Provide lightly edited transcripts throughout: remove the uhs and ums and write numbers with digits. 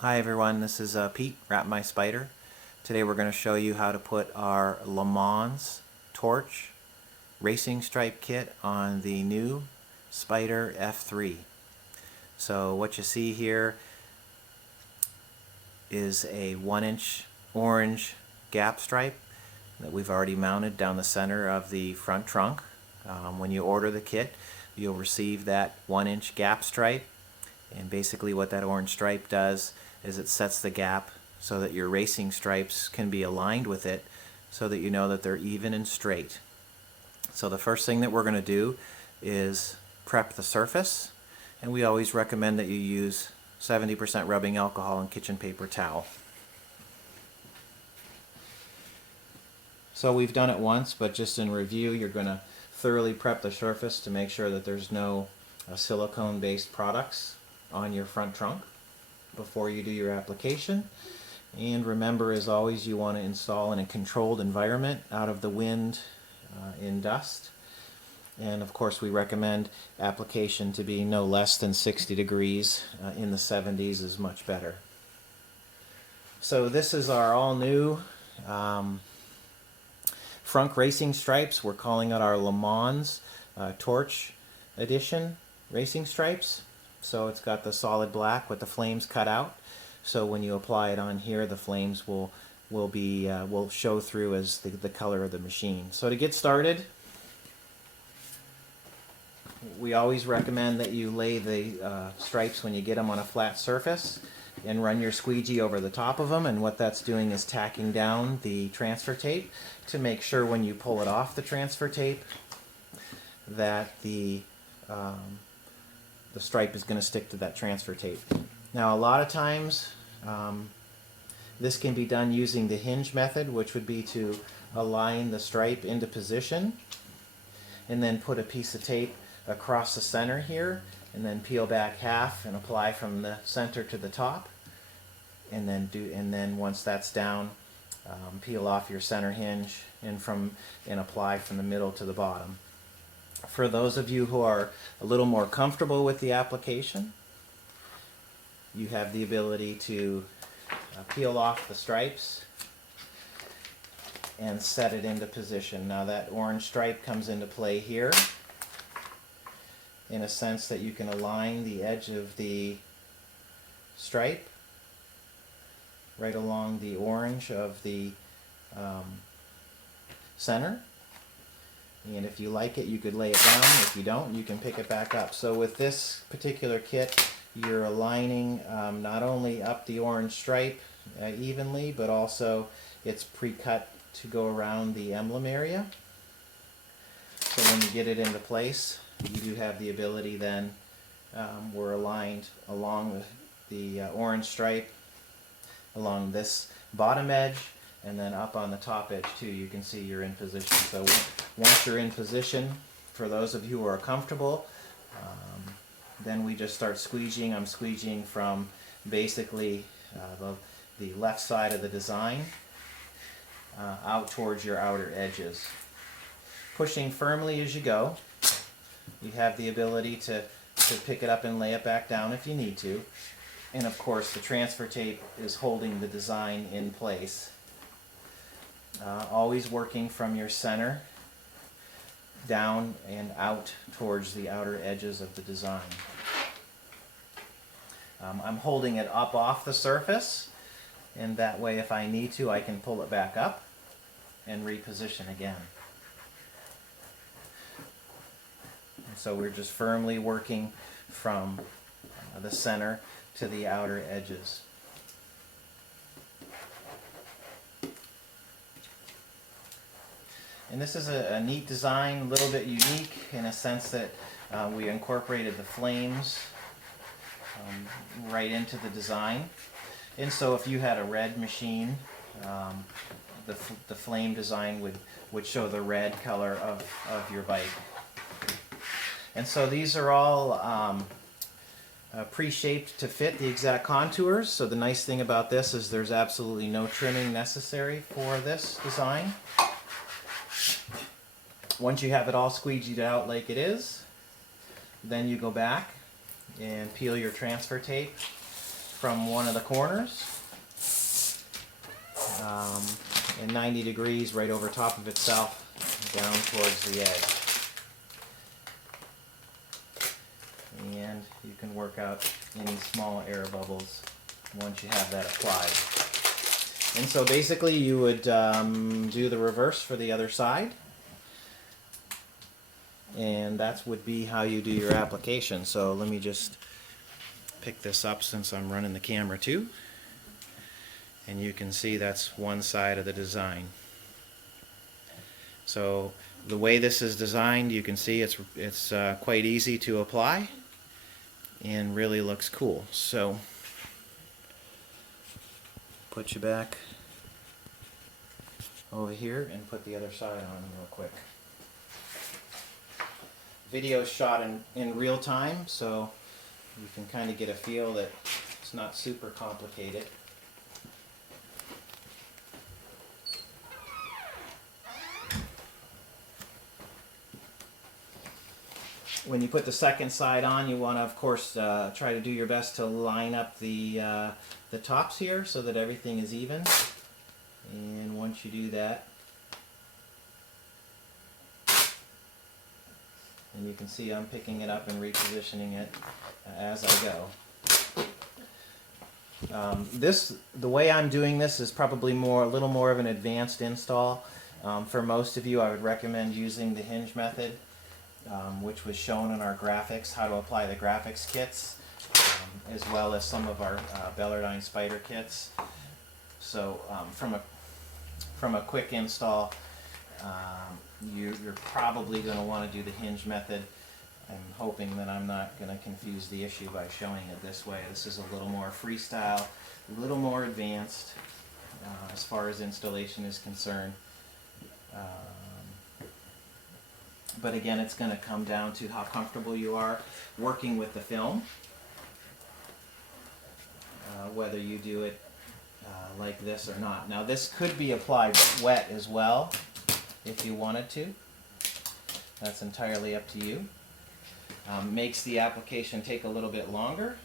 Hi everyone, this is Pete, Wrap My Spyder. Today we're going to show you how to put our LeMans torch racing stripe kit on the new Spyder F3. So what you see here is a 1-inch orange gap stripe that we've already mounted down the center of the front trunk. When you order the kit, you'll receive that 1-inch gap stripe, and basically what that orange stripe does is it sets the gap so that your racing stripes can be aligned with it so that you know that they're even and straight. So the first thing that we're going to do is prep the surface, and we always recommend that you use 70% rubbing alcohol and kitchen paper towel. So we've done it once, but just in review, you're going to thoroughly prep the surface to make sure that there's no silicone-based products on your front trunk before you do your application. And remember, as always, you want to install in a controlled environment, out of the wind, in dust. And of course we recommend application to be no less than 60 degrees. In the 70s is much better. So this is our all new front racing stripes. We're calling it our LeMans Torch Edition racing stripes. So it's got the solid black with the flames cut out. So when you apply it on here, the flames will show through as the color of the machine. So to get started, we always recommend that you lay the stripes when you get them on a flat surface and run your squeegee over the top of them. And what that's doing is tacking down the transfer tape to make sure when you pull it off the transfer tape that the stripe is going to stick to that transfer tape. Now a lot of times this can be done using the hinge method, which would be to align the stripe into position and then put a piece of tape across the center here and then peel back half and apply from the center to the top, and then once that's down, peel off your center hinge and apply from the middle to the bottom. For those of you who are a little more comfortable with the application, you have the ability to peel off the stripes and set it into position. Now that orange stripe comes into play here in a sense that you can align the edge of the stripe right along the orange of the center. And if you like it, you could lay it down. If you don't, you can pick it back up. So with this particular kit, you're aligning not only up the orange stripe evenly, but also it's pre-cut to go around the emblem area. So when you get it into place, you do have the ability then, we're aligned along the orange stripe, along this bottom edge, and then up on the top edge too. You can see you're in position. So once you're in position, for those of you who are comfortable, then we just start squeegeeing. I'm squeegeeing from basically the left side of the design out towards your outer edges. Pushing firmly as you go. You have the ability to pick it up and lay it back down if you need to. And of course the transfer tape is holding the design in place. Always working from your center down and out towards the outer edges of the design. I'm holding it up off the surface, and that way if I need to, I can pull it back up and reposition again. And so we're just firmly working from the center to the outer edges. And this is a neat design, a little bit unique in a sense that we incorporated the flames right into the design. And so if you had a red machine, the flame design would show the red color of your bike. And so these are all pre-shaped to fit the exact contours. So the nice thing about this is there's absolutely no trimming necessary for this design. Once you have it all squeegeed out like it is, then you go back and peel your transfer tape from one of the corners, and 90 degrees right over top of itself down towards the edge. And you can work out any small air bubbles once you have that applied. And so basically you would do the reverse for the other side, and that would be how you do your application. So let me just pick this up since I'm running the camera too, and you can see that's one side of the design. So the way this is designed, you can see it's quite easy to apply and really looks cool. So put you back over here and put the other side on real quick. Video is shot in real time, so you can kind of get a feel that it's not super complicated. When you put the second side on, you want to, of course, try to do your best to line up the tops here so that everything is even. And once you do that, and you can see I'm picking it up and repositioning it as I go. The way I'm doing this is probably a little more of an advanced install. For most of you, I would recommend using the hinge method, which was shown in our graphics, how to apply the graphics kits, as well as some of our Bellardine Spyder kits. So from a quick install, you're probably going to want to do the hinge method. I'm hoping that I'm not going to confuse the issue by showing it this way. This is a little more freestyle, a little more advanced as far as installation is concerned. But again, it's going to come down to how comfortable you are working with the film, whether you do it like this or not. Now this could be applied wet as well if you wanted to. That's entirely up to you. Makes the application take a little bit longer,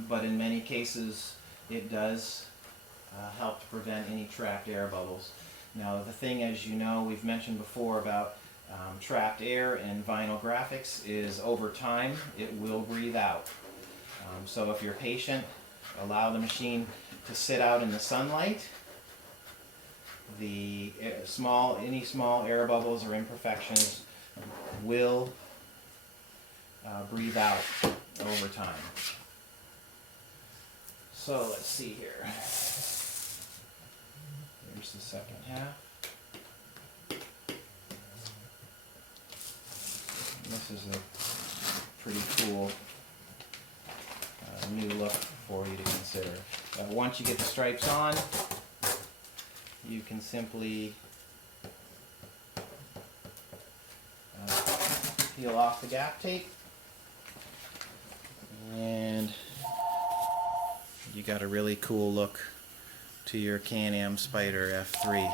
but in many cases it does help to prevent any trapped air bubbles. Now the thing, as you know, we've mentioned before about trapped air and vinyl graphics is over time it will breathe out. So if you're patient, allow the machine to sit out in the sunlight. Any small air bubbles or imperfections will breathe out over time. So let's see here. Here's the second half. This is a pretty cool new look for you to consider. Once you get the stripes on, you can simply peel off the gap tape, and you got a really cool look to your Can-Am Spyder F3.